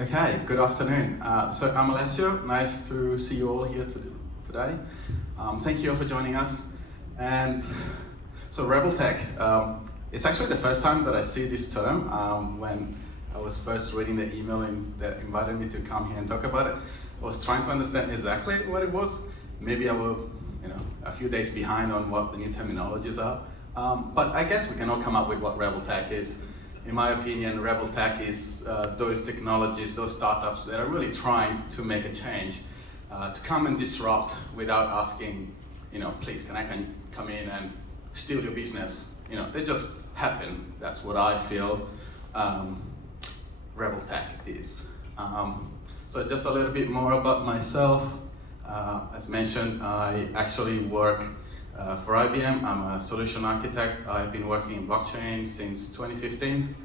Okay, good afternoon. So I'm Alessio. Nice to see you all here today. Thank you all for joining us. And so Rebel Tech, it's actually the first time that I see this term. When I was first reading the email that invited me to come here and talk about it, I was trying to understand exactly what it was. Maybe I will, a few days behind on what the new terminologies are. But I guess we can all come up with what Rebel Tech is. In my opinion, Rebel Tech is those technologies, those startups that are really trying to make a change, to come and disrupt without asking, please, can I come in and steal your business? They just happen. That's what I feel Rebel Tech is. So just a little bit more about myself. As mentioned, I actually work for IBM. I'm a solution architect. I've been working in blockchain since 2015.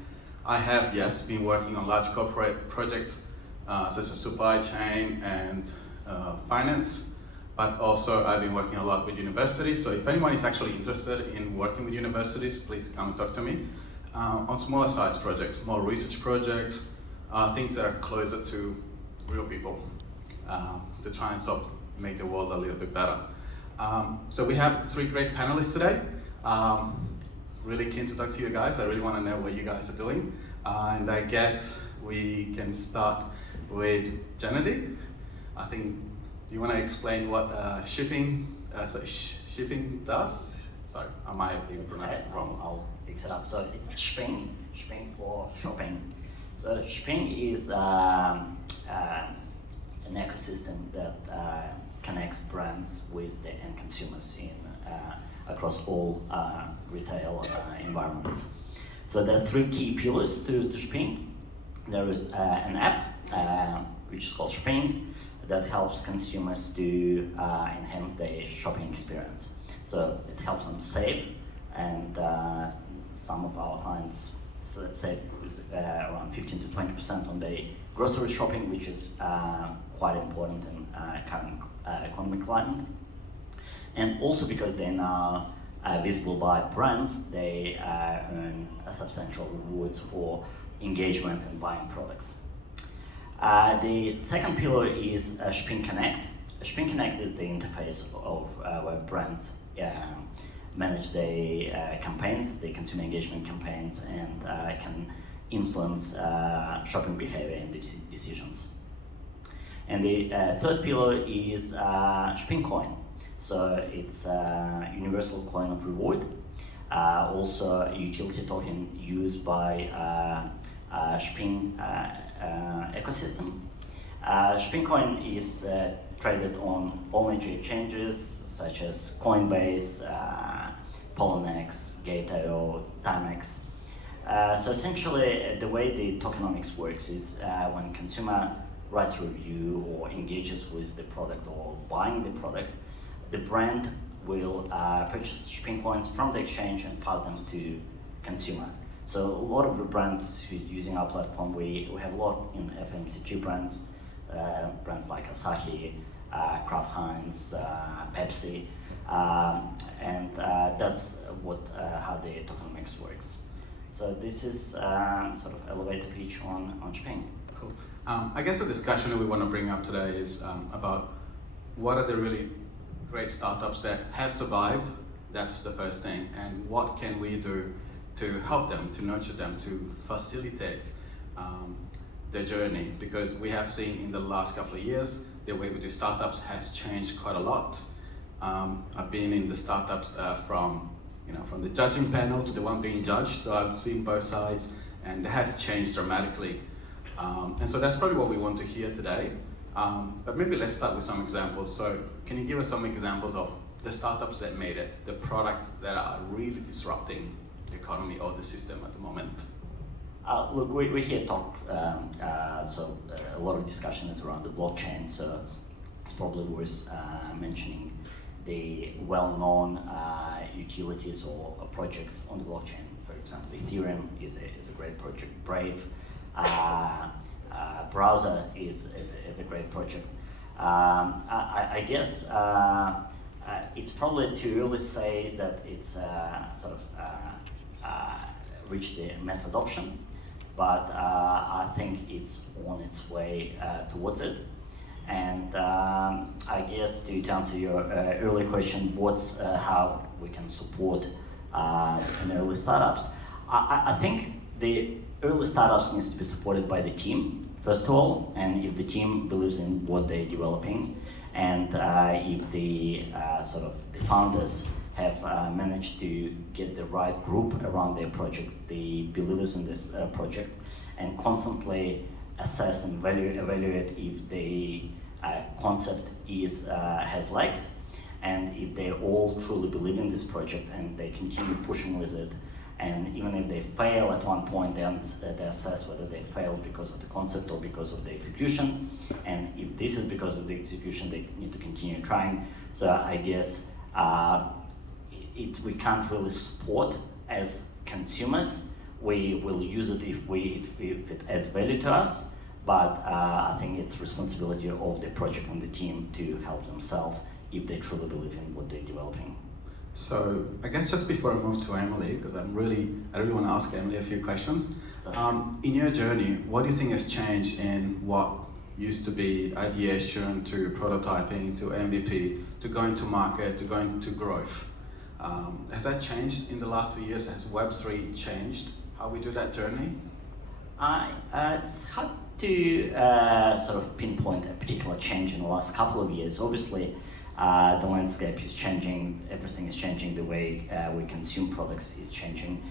I have, yes, been working on large corporate projects such as supply chain and finance, but also I've been working a lot with universities. So if anyone is actually interested in working with universities, please come and talk to me on smaller size projects, more research projects, things that are closer to real people to try and make the world a little bit better. So we have 3 great panelists today. Really keen to talk to you guys. I really want to know what you guys are doing. And I guess we can start with Gennady. I think, do you want to explain what Shping does? Sorry, I might have even pronounced it wrong. I'll fix it up. So it's Shping for shopping. So Shping is an ecosystem that connects brands with the end consumers across all retail environments. So there are 3 key pillars to Shping. There is an app, which is called Shping, that helps consumers to enhance their shopping experience. So it helps them save, and some of our clients save around 15 to 20% on their grocery shopping, which is quite important in current economic climate. And also because they're now visible by brands, they earn substantial rewards for engagement and buying products. The second pillar is Shping Connect. Shping Connect is the interface of where brands manage their campaigns, their consumer engagement campaigns, and can influence shopping behavior and decisions. And the third pillar is Shping Coin. So it's a universal coin of reward, also a utility token used by Shping ecosystem. Shping Coin is traded on all major exchanges such as Coinbase, Poloniex, Gate.io, Timex. So essentially, the way the tokenomics works is when consumer writes a review or engages with the product or buying the product, the brand will purchase Shping coins from the exchange and pass them to consumer. So a lot of the brands who's using our platform, we have a lot in FMCG brands, brands like Asahi, Kraft Heinz, Pepsi, and that's how the tokenomics works. So this is sort of elevator pitch on Shping. Cool. I guess the discussion that we want to bring up today is about what are the really great startups that have survived. That's the first thing. And what can we do to help them, to nurture them, to facilitate their journey? Because we have seen in the last couple of years, the way we do startups has changed quite a lot. I've been in the startups from the judging panel to the one being judged, so I've seen both sides, and it has changed dramatically. And so that's probably what we want to hear today. But maybe let's start with some examples. So can you give us some examples of the startups that made it, the products that are really disrupting the economy or the system at the moment? Look, we hear talk, so a lot of discussion is around the blockchain, so it's probably worth mentioning the well-known utilities or projects on the blockchain. For example, Ethereum is a great project. Brave browser is a great project. I guess it's probably too early to say that it's sort of reached the mass adoption, but I think it's on its way towards it. And I guess to answer your earlier question, what's how we can support in early startups? I think the early startups needs to be supported by the team, first of all, and if the team believes in what they're developing, and if the sort of the founders have managed to get the right group around their project, the believers in this project, and constantly assess and evaluate if the concept has legs, and if they all truly believe in this project and they continue pushing with it, and even if they fail at one point, they assess whether they failed because of the concept or because of the execution, and if this is because of the execution, they need to continue trying. So I guess we can't really support as consumers. We will use it if it adds value to us, but I think it's responsibility of the project and the team to help themselves if they truly believe in what they're developing. So I guess just before I move to Emily, because I really want to ask Emily a few questions. In your journey, what do you think has changed in what used to be ideation to prototyping to MVP to going to market to going to growth? Has that changed in the last few years? Has Web3 changed how we do that journey? It's hard to sort of pinpoint a particular change in the last couple of years. Obviously, the landscape is changing, everything is changing, the way we consume products is changing.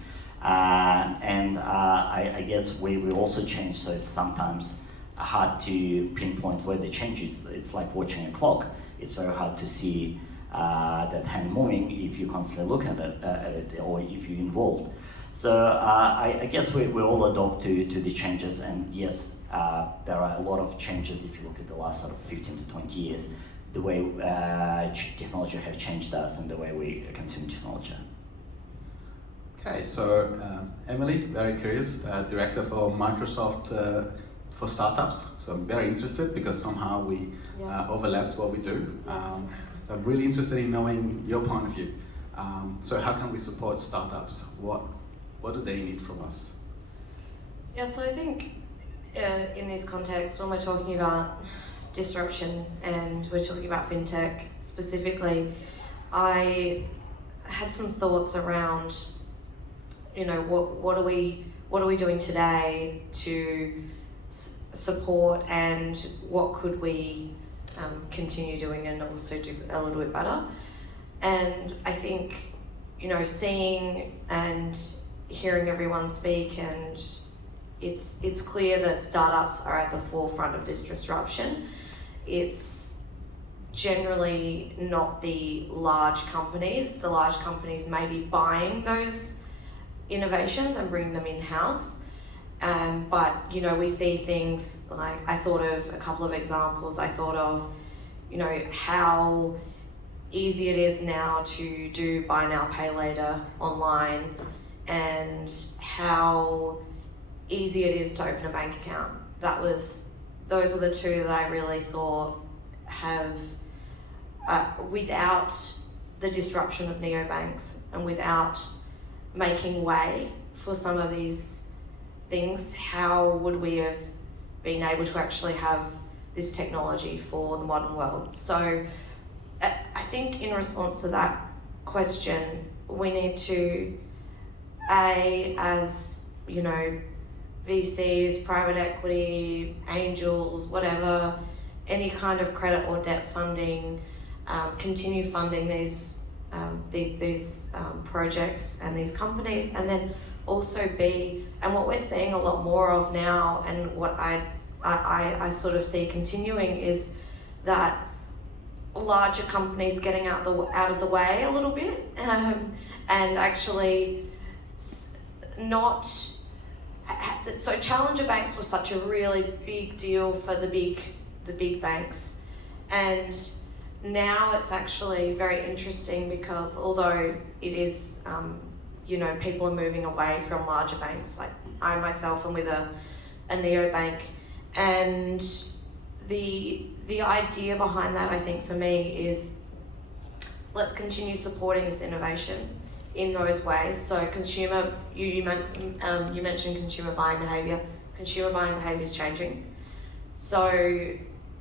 And I guess we also change, so it's sometimes hard to pinpoint where the change is. It's like watching a clock. It's very hard to see that hand moving if you constantly look at it or if you're involved. So I guess we all adopt to the changes, and yes, there are a lot of changes if you look at the last sort of 15 to 20 years, the way technology have changed us and the way we consume technology. Okay, so Emily, very curious, director for Microsoft for startups. So I'm very interested because somehow we overlaps what we do. So I'm really interested in knowing your point of view. So how can we support startups? What do they need from us? Yeah, so I think in this context, when we're talking about disruption and we're talking about fintech specifically, I had some thoughts around, what are we doing today to support, and what could we continue doing and also do a little bit better. And I think, seeing and hearing everyone speak, and it's clear that startups are at the forefront of this disruption. It's generally not the large companies. The large companies may be buying those innovations and bringing them in-house. But we see things like, I thought of a couple of examples. I thought of, how easy it is now to do buy now, pay later online, and how easy it is to open a bank account. Those were the two that I really thought have, without the disruption of neobanks and without making way for some of these things, how would we have been able to actually have this technology for the modern world? So I think in response to that question, we need to, as VCs, private equity, angels, whatever, any kind of credit or debt funding, continue funding these projects and these companies, and then also and what we're seeing a lot more of now, and what I sort of see continuing, is that larger companies getting out of the way a little bit, and actually not. So challenger banks were such a really big deal for the big banks, and now it's actually very interesting because although it is, people are moving away from larger banks. Like I myself am with a neobank, and the idea behind that, I think for me, is let's continue supporting this innovation. in those ways. So consumer, you mentioned consumer buying behaviour. Consumer buying behaviour is changing. So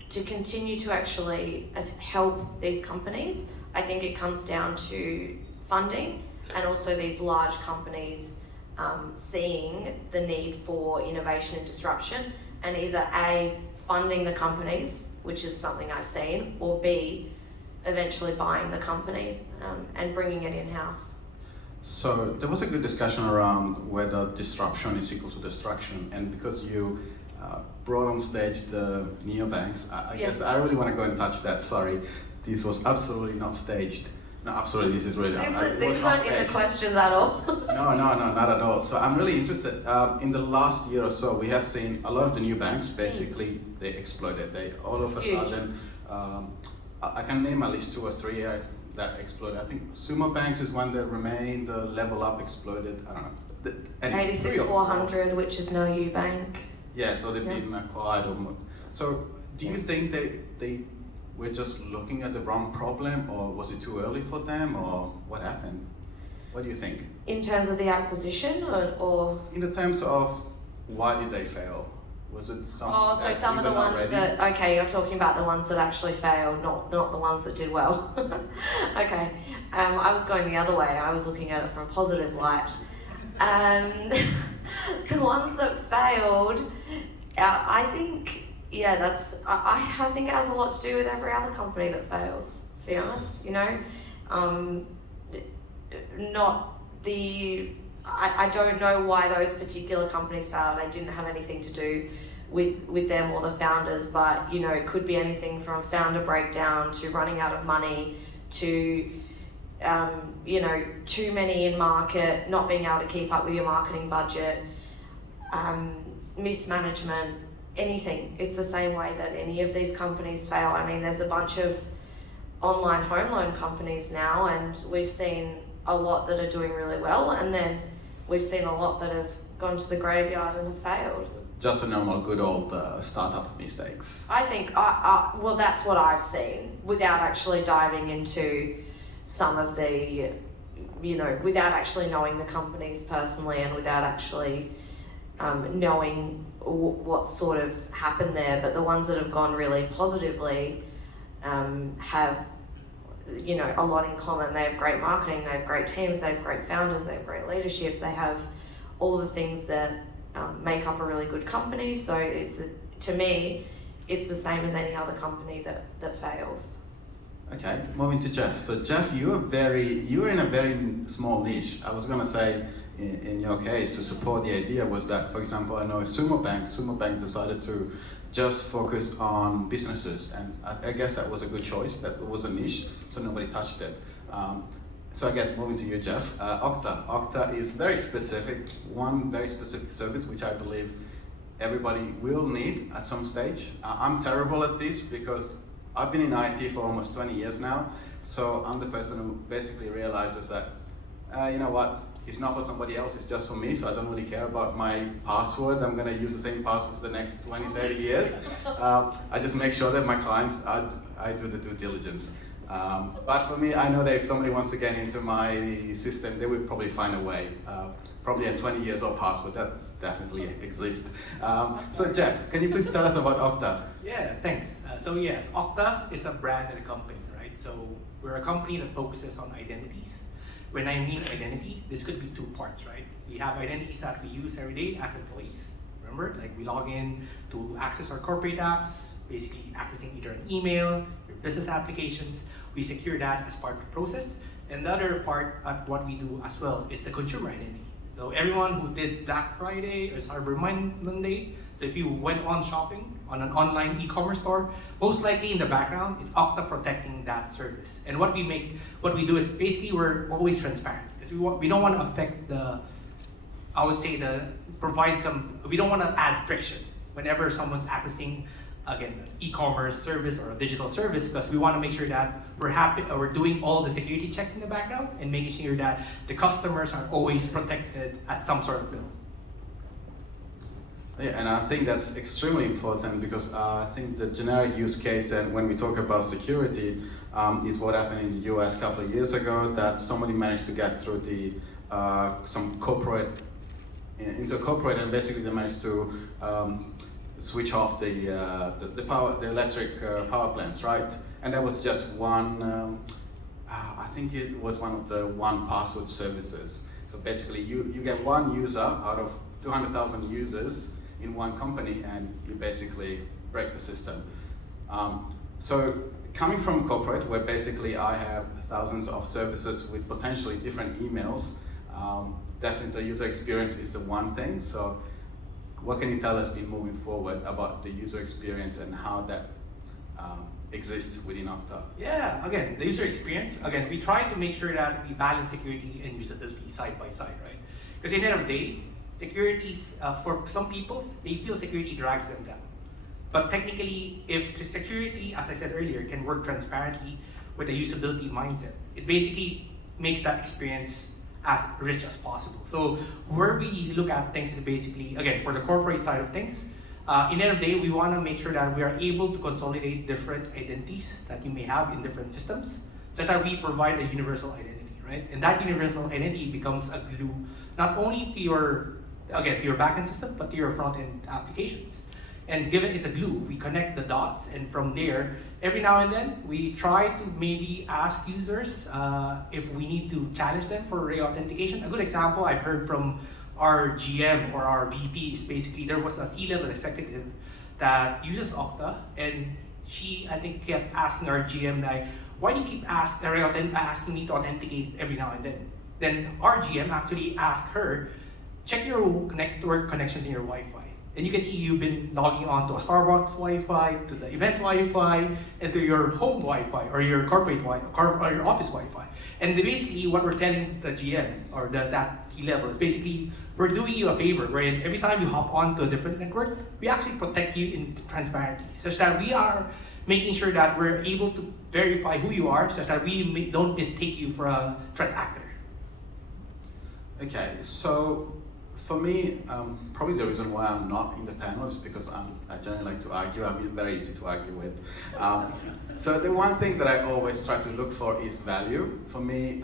to continue to actually help these companies, I think it comes down to funding and also these large companies seeing the need for innovation and disruption, and either A, funding the companies, which is something I've seen, or B, eventually buying the company and bringing it in-house. So there was a good discussion around whether disruption is equal to destruction, and because you brought on stage the neobanks, I guess I really want to go and touch that. Sorry, this was absolutely not staged. No, absolutely, this is really not. These weren't in the questions at all. No, not at all. So I'm really interested. In the last year or so, we have seen a lot of the new banks, basically, they exploded. They all of a sudden, I can name at least 2 or 3 that exploded. I think Sumo Banks is one that remained, the Level Up exploded, I don't know. Anyway, 86400, which is now Ubank. Yeah, so they've been acquired. So do you think they were just looking at the wrong problem, or was it too early for them, or what happened? What do you think? In terms of the acquisition, or? In the terms of why did they fail? Was it some? Oh, so some of the ones that, okay, you're talking about the ones that actually failed, not the ones that did well. Okay, I was going the other way. I was looking at it from a positive light. The ones that failed, I think, I think it has a lot to do with every other company that fails, to be honest, you know. I don't know why those particular companies failed. I didn't have anything to do with them or the founders, but you know, it could be anything from founder breakdown to running out of money to you know, too many in market, not being able to keep up with your marketing budget, mismanagement, anything. It's the same way that any of these companies fail. I mean, there's a bunch of online home loan companies now, and we've seen a lot that are doing really well, and then we've seen a lot that have gone to the graveyard and have failed. Just a normal good old startup mistakes. I think, well, that's what I've seen, without actually diving into some of the, you know, without actually knowing the companies personally and without actually knowing what sort of happened there. But the ones that have gone really positively have, you know, a lot in common. They have great marketing, they have great teams, they have great founders, they have great leadership, they have all the things that make up a really good company. So to me, it's the same as any other company that fails. Okay, moving to Jeff. So Jeff, you were in a very small niche. I was gonna say, in your case, to support the idea was that, for example, I know Sumo Bank decided to just focus on businesses, and I guess that was a good choice. That was a niche, so nobody touched it. So I guess moving to you, Jeff, Okta is very specific, one very specific service which I believe everybody will need at some stage. I'm terrible at this because I've been in IT for almost 20 years now, so I'm the person who basically realizes that, you know what, it's not for somebody else, it's just for me, so I don't really care about my password. I'm gonna use the same password for the next 20, 30 years. I just make sure that my clients, I do the due diligence. But for me, I know that if somebody wants to get into my system, they will probably find a way. Probably a 20 years old password, that definitely exists. So Jeff, can you please tell us about Okta? Yeah, thanks. So yes, Okta is a brand and a company, right? So we're a company that focuses on identities. When I mean identity, this could be 2 parts, right? We have identities that we use every day as employees. Remember, like we log in to access our corporate apps, basically accessing either an email, your business applications. We secure that as part of the process. And the other part of what we do as well is the consumer identity. So everyone who did Black Friday or Cyber Monday, so if you went on shopping on an online e-commerce store, most likely in the background, it's Okta protecting that service. And what we do is basically we're always transparent. Because we don't want to affect we don't want to add friction whenever someone's accessing, again, an e-commerce service or a digital service, because we want to make sure that we're doing all the security checks in the background and making sure that the customers are always protected at some sort of level. Yeah, and I think that's extremely important because I think the generic use case, and when we talk about security, is what happened in the US a couple of years ago, that somebody managed to get through the some corporate into corporate, and basically they managed to switch off the electric power plants, right? And that was just one. I think it was one of the one password services. So basically, you get one user out of 200,000 users in one company, and you basically break the system. So coming from corporate, where basically I have thousands of services with potentially different emails, definitely user experience is the one thing. So what can you tell us in moving forward about the user experience and how that exists within Okta? Yeah, again, the user experience, again, we try to make sure that we balance security and usability side by side, right? Because at the end of the day, security, for some people, they feel security drags them down. But technically, if the security, as I said earlier, can work transparently with a usability mindset, it basically makes that experience as rich as possible. So where we look at things is basically, again, for the corporate side of things, in the end of the day, we want to make sure that we are able to consolidate different identities that you may have in different systems, such that we provide a universal identity, right? And that universal identity becomes a glue, not only to your, again, to your backend system, but to your front-end applications. And given it's a glue, we connect the dots, and from there, every now and then, we try to maybe ask users if we need to challenge them for re-authentication. A good example I've heard from our GM or our VP is basically there was a C-level executive that uses Okta, and she, I think, kept asking our GM, like, why do you keep asking me to authenticate every now and then? Then our GM actually asked her, check your network connections in your Wi-Fi. And you can see you've been logging on to a Starbucks Wi-Fi, to the events Wi-Fi, and to your home Wi-Fi, or your corporate Wi-Fi, or your office Wi-Fi. And basically what we're telling the GM, or that C-level, is basically, we're doing you a favor, wherein every time you hop onto a different network, we actually protect you in transparency, such that we are making sure that we're able to verify who you are, such that we don't mistake you for a threat actor. Okay, so for me, probably the reason why I'm not in the panel is because I generally like to argue. I'm very easy to argue with. So the one thing that I always try to look for is value. For me,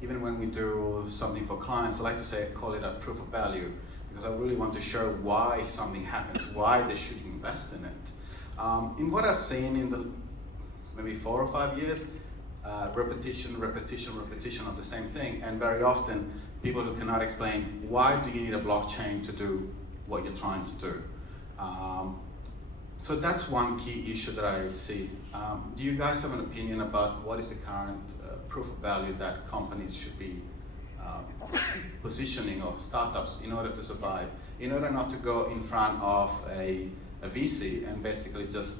even when we do something for clients, I like to call it a proof of value, because I really want to show why something happens, why they should invest in it. In what I've seen in the maybe 4 or 5 years, repetition of the same thing, and very often people who cannot explain why do you need a blockchain to do what you're trying to do. So that's one key issue that I see. Do you guys have an opinion about what is the current proof of value that companies should be positioning, or startups, in order to survive, in order not to go in front of a VC and basically just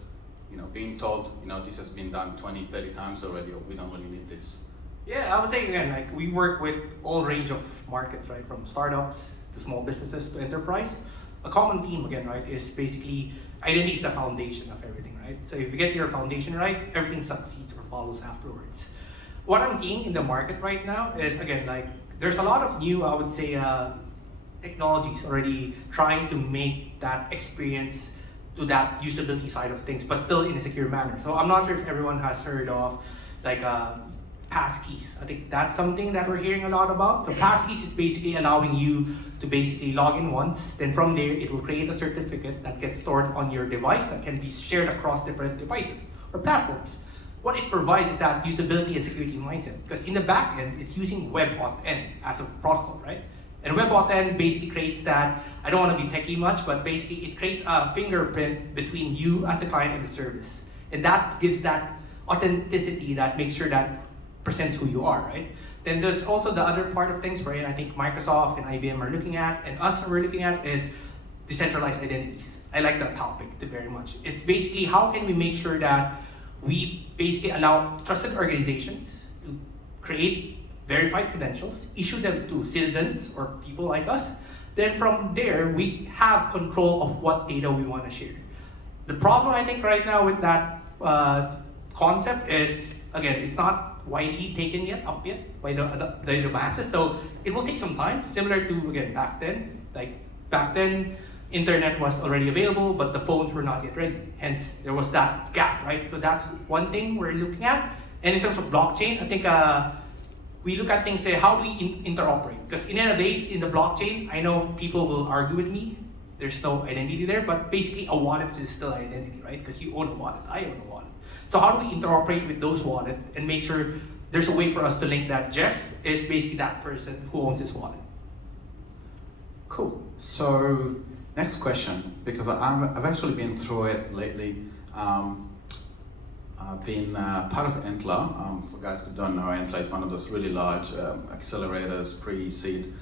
being told, this has been done 20, 30 times already, or we don't really need this? Yeah, I would say again, like, we work with all range of markets, right? From startups to small businesses to enterprise. A common theme again, right, is basically identity is the foundation of everything, right? So if you get your foundation right, everything succeeds or follows afterwards. What I'm seeing in the market right now is, again, like, there's a lot of new, I would say, technologies already trying to make that experience to that usability side of things, but still in a secure manner. So I'm not sure if everyone has heard of like passkeys. I think that's something that we're hearing a lot about. So passkeys is basically allowing you to basically log in once, then from there it will create a certificate that gets stored on your device that can be shared across different devices or platforms. What it provides is that usability and security mindset, because in the back end, it's using WebAuthn as a protocol, right? And WebAuthn basically creates that, I don't want to be techie much, but basically it creates a fingerprint between you as a client and the service. And that gives that authenticity that makes sure that presents who you are, right? Then there's also the other part of things where I think Microsoft and IBM are looking at, and us are looking at, is decentralized identities. I like that topic very much. It's basically how can we make sure that we basically allow trusted organizations to create verified credentials, issue them to citizens or people like us. Then from there, we have control of what data we want to share. The problem I think right now with that concept is, again, it's not widely taken up yet by the masses. So it will take some time, similar to, again, back then. Like back then, internet was already available, but the phones were not yet ready. Hence, there was that gap, right? So that's one thing we're looking at. And in terms of blockchain, I think we look at things, say, how do we interoperate? Because in the end of the day, in the blockchain, I know people will argue with me. There's no identity there, but basically a wallet is still identity, right? Because you own a wallet, I own a wallet. So how do we interoperate with those wallets and make sure there's a way for us to link that Jeff is basically that person who owns his wallet? Cool. So next question, because I've actually been through it lately. I've been part of Entler. For guys who don't know, Entler is one of those really large accelerators, pre-seed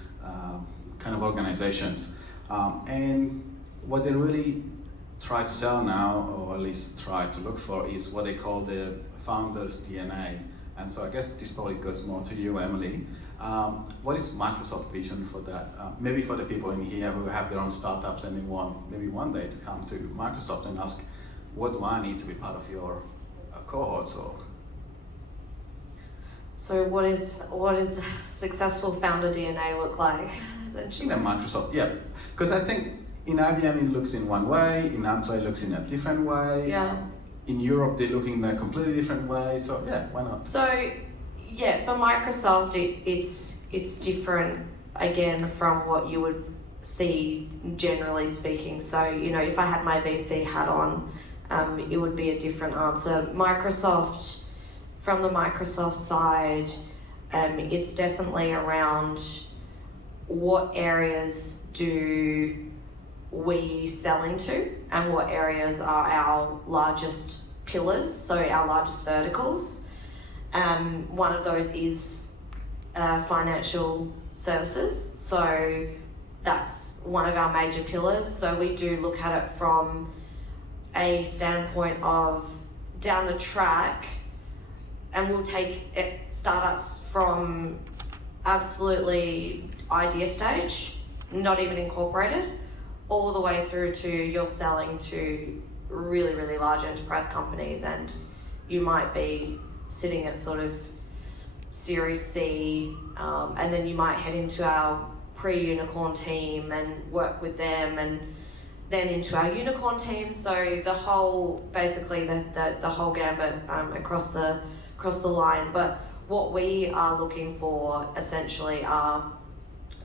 kind of organizations. And what they really try to sell now, or at least try to look for, is what they call the founder's DNA. And so I guess this probably goes more to you, Emily. What is Microsoft's vision for that? Maybe for the people in here who have their own startups and they want maybe one day to come to Microsoft and ask, what do I need to be part of your cohorts? Or So what is successful founder DNA look like, essentially? in Microsoft, yeah. Because I think in IBM it looks in one way, in Antler it looks in a different way. Yeah. In Europe they look in a completely different way. So yeah, why not? So yeah, for Microsoft it's different again from what you would see generally speaking. So if I had my VC hat on, it would be a different answer. Microsoft, from the Microsoft side, it's definitely around what areas do we sell into and what areas are our largest pillars, so our largest verticals. One of those is financial services, so that's one of our major pillars. So we do look at it from a standpoint of down the track, and we'll take startups from absolutely idea stage, not even incorporated, all the way through to you're selling to really, really large enterprise companies, and you might be sitting at sort of Series C, and then you might head into our pre-unicorn team and work with them, and then into our unicorn team. So the whole, basically the whole gambit across the line. But what we are looking for essentially are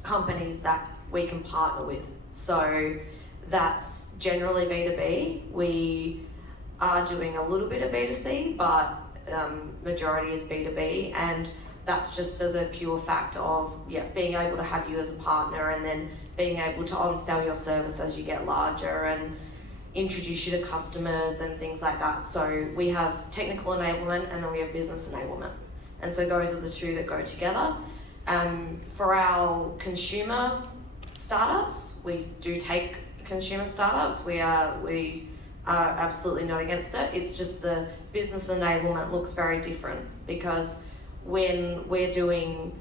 companies that we can partner with. So that's generally B2B. We are doing a little bit of B2C, but majority is B2B, and that's just for the pure fact of being able to have you as a partner, and then being able to on-sell your service as you get larger and introduce you to customers and things like that. So we have technical enablement and then we have business enablement. And so those are the two that go together. For our consumer startups, we do take consumer startups. We are absolutely not against it. It's just the business enablement looks very different, because when we're doing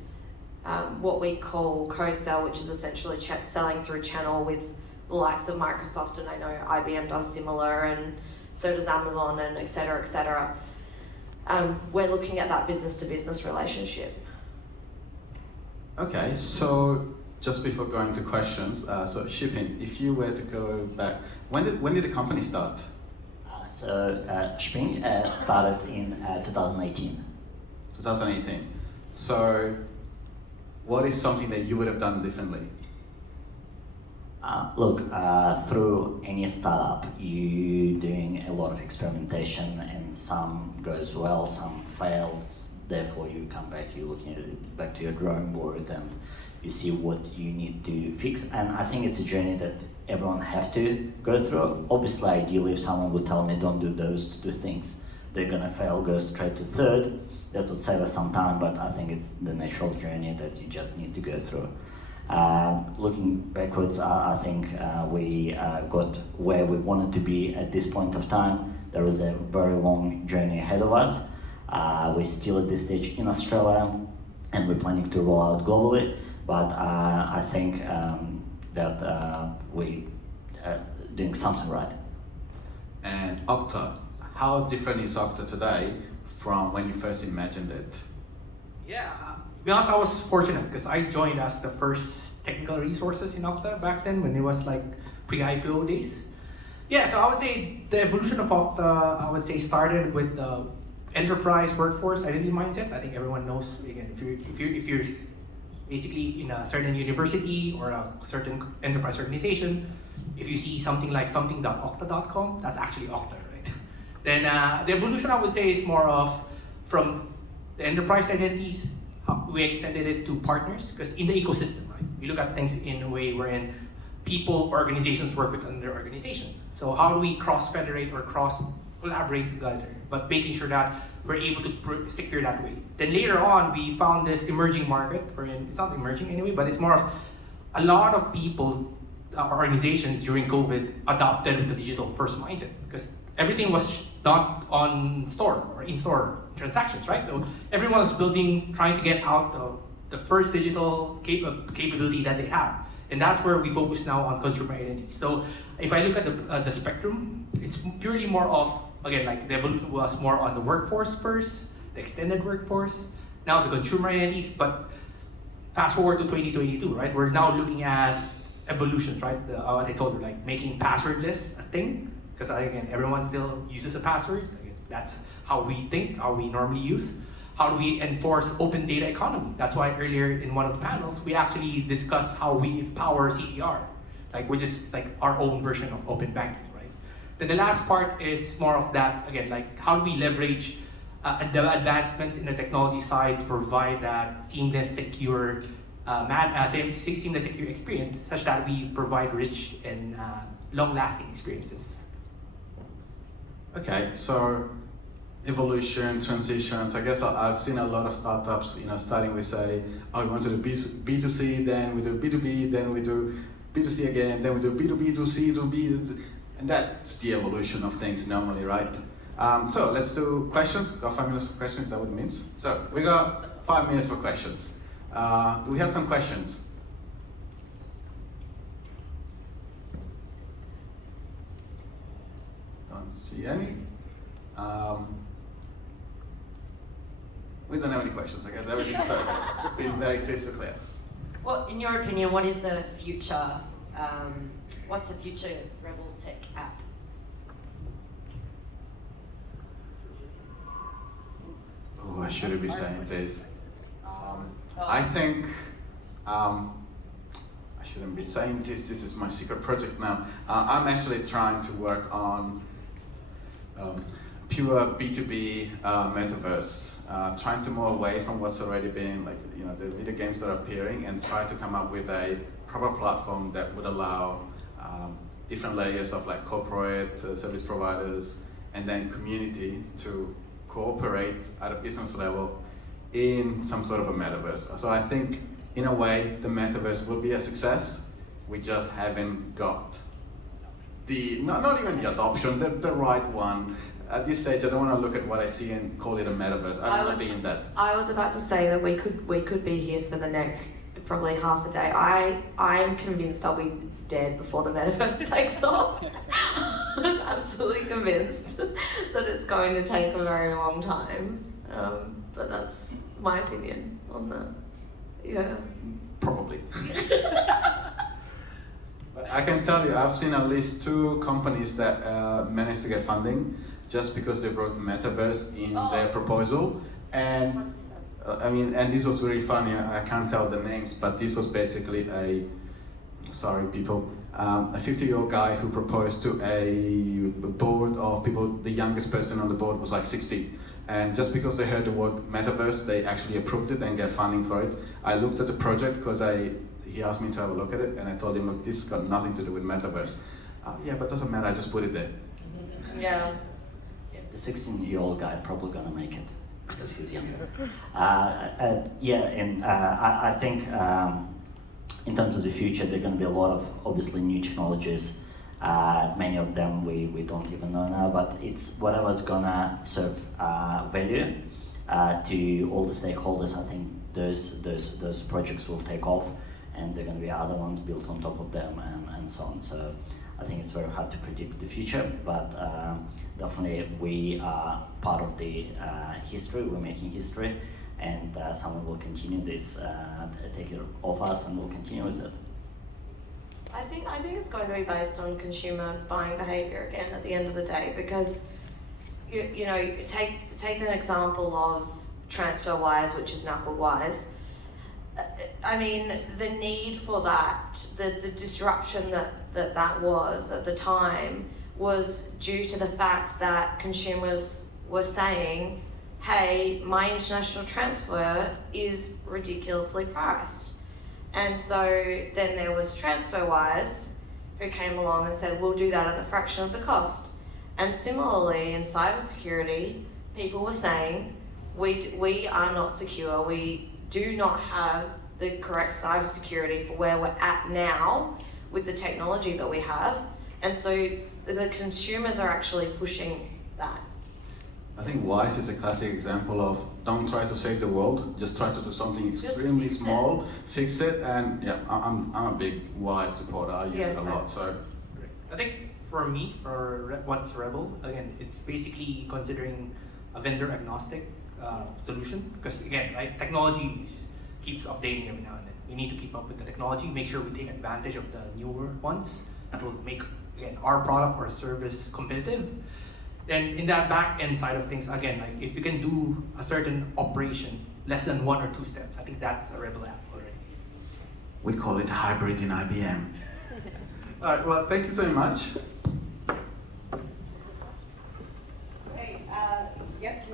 what we call co-sell, which is essentially selling through channel with the likes of Microsoft, and I know IBM does similar, and so does Amazon, and et cetera, et cetera. We're looking at that business-to-business relationship. Okay, so just before going to questions, so Shping, if you were to go back, when did the company start? Shping started in 2018. 2018. So what is something that you would have done differently? Through any startup, you're doing a lot of experimentation, and some goes well, some fails. Therefore, you come back, you're looking back to your drawing board, and you see what you need to fix. And I think it's a journey that everyone has to go through. Obviously, ideally, if someone would tell me don't do those two things, they're gonna fail, go straight to third. That would save us some time, but I think it's the natural journey that you just need to go through. Looking backwards, I think we got where we wanted to be at this point of time. There is a very long journey ahead of us. We're still at this stage in Australia, and we're planning to roll out globally, but I think that we're doing something right. And Okta, how different is Okta today from when you first imagined it? Yeah, to be honest, I was fortunate because I joined as the first technical resources in Okta back then when it was like pre-IPO days. Yeah, so I would say the evolution of Okta, I would say, started with the enterprise workforce identity mindset. I think everyone knows, again, if you're basically in a certain university or a certain enterprise organization, if you see something like something.okta.com, that's actually Okta, right? Then the evolution, I would say, is more of from the enterprise identities, we extended it to partners, because in the ecosystem, right? We look at things in a way wherein people, organizations work with another organization. So how do we cross-federate or cross-collaborate together, but making sure that we're able to secure that way. Then later on, we found this emerging market, wherein it's not emerging anyway, but it's more of a lot of people, organizations during COVID adopted the digital first mindset, because everything was not on store or in-store transactions, right? So everyone was trying to get out the first digital capability that they have. And that's where we focus now on consumer identity. So if I look at the spectrum, it's purely more of, again, like the evolution was more on the workforce first, the extended workforce, now the consumer identities, but fast forward to 2022, right? We're now looking at evolutions, right? What I told you, like making passwordless a thing, because again, everyone still uses a password. That's how we think, how we normally use. How do we enforce open data economy? That's why earlier in one of the panels, we actually discussed how we empower CDR, which is like our own version of open banking, right? Then the last part is more of that, again, like how do we leverage the advancements in the technology side to provide that seamless, secure, seamless, secure experience, such that we provide rich and long-lasting experiences. Okay, so evolution, transitions. I guess I've seen a lot of startups, starting with say, oh, we want to do B2C, then we do B2B, then we do B2C again, then we do B2B to C to B, and that's the evolution of things normally, right? So let's do questions. We've got 5 minutes for questions, is that what it means? So we got 5 minutes for questions. Do we have some questions? Don't see any. We don't have any questions. I guess everything's perfect. Been very crystal clear. Well, in your opinion, what is the future? What's the future Rebel Tech app? Oh, I shouldn't be saying this. I think I shouldn't be saying this. This is my secret project now. I'm actually trying to work on pure B2B metaverse. Trying to move away from what's already been the video games that are appearing, and try to come up with a proper platform that would allow different layers of like corporate service providers and then community to cooperate at a business level in some sort of a metaverse. So I think in a way the metaverse will be a success. We just haven't got the not even the adoption, the right one. At this stage, I don't want to look at what I see and call it a metaverse. I don't want to be in that. I was about to say that we could be here for the next probably half a day. I'm convinced I'll be dead before the metaverse takes off. I'm absolutely convinced that it's going to take a very long time. But that's my opinion on that. Yeah. Probably. But I can tell you, I've seen at least 2 companies that managed to get funding just because they brought metaverse in their proposal. And and this was really funny. I can't tell the names, but this was basically a 50-year-old guy who proposed to a board of people. The youngest person on the board was like 60. And just because they heard the word metaverse, they actually approved it and get funding for it. I looked at the project because he asked me to have a look at it, and I told him, look, this has got nothing to do with metaverse. Yeah, but doesn't matter, I just put it there. Yeah. The 16-year-old guy probably gonna make it because he's younger. I think in terms of the future, there are going to be a lot of obviously new technologies. Many of them we don't even know now, but it's whatever's gonna serve value to all the stakeholders. I think those projects will take off, and there are going to be other ones built on top of them, and so on. So I think it's very hard to predict the future, but definitely we are part of the history. We're making history, and someone will continue this, take it off us, and we'll continue with it. I think it's going to be based on consumer buying behaviour again at the end of the day, because you know, take an example of TransferWise, which is now called Wise. I mean, the need for that, the disruption that was at the time was due to the fact that consumers were saying, hey, my international transfer is ridiculously priced. And so then there was TransferWise, who came along and said, we'll do that at the fraction of the cost. And similarly, in cybersecurity, people were saying, we are not secure, we do not have the correct cybersecurity for where we're at now with the technology that we have. And so the consumers are actually pushing that. I think Wise is a classic example of don't try to save the world, just try to do something extremely small, fix it, and yeah, I'm a big Wise supporter. I use it a lot. So I think for me, for what's Rebel, again, it's basically considering a vendor agnostic solution, because again, right, technology keeps updating every now and then. We need to keep up with the technology, make sure we take advantage of the newer ones that will make, again, our product or service competitive. And in that back end side of things, again, like if you can do a certain operation less than 1 or 2 steps, I think that's a Rebel app already. we call it hybrid in IBM. All right, well, thank you so much. Hey, yep.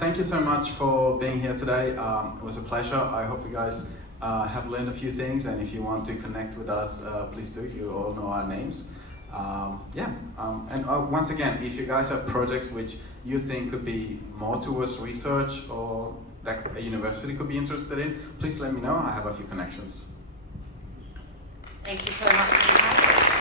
Thank you so much for being here today. It was a pleasure. I hope you guys have learned a few things, and if you want to connect with us, please do. You all know our names. Once again, if you guys have projects which you think could be more towards research or that a university could be interested in, please let me know. I have a few connections. Thank you so much.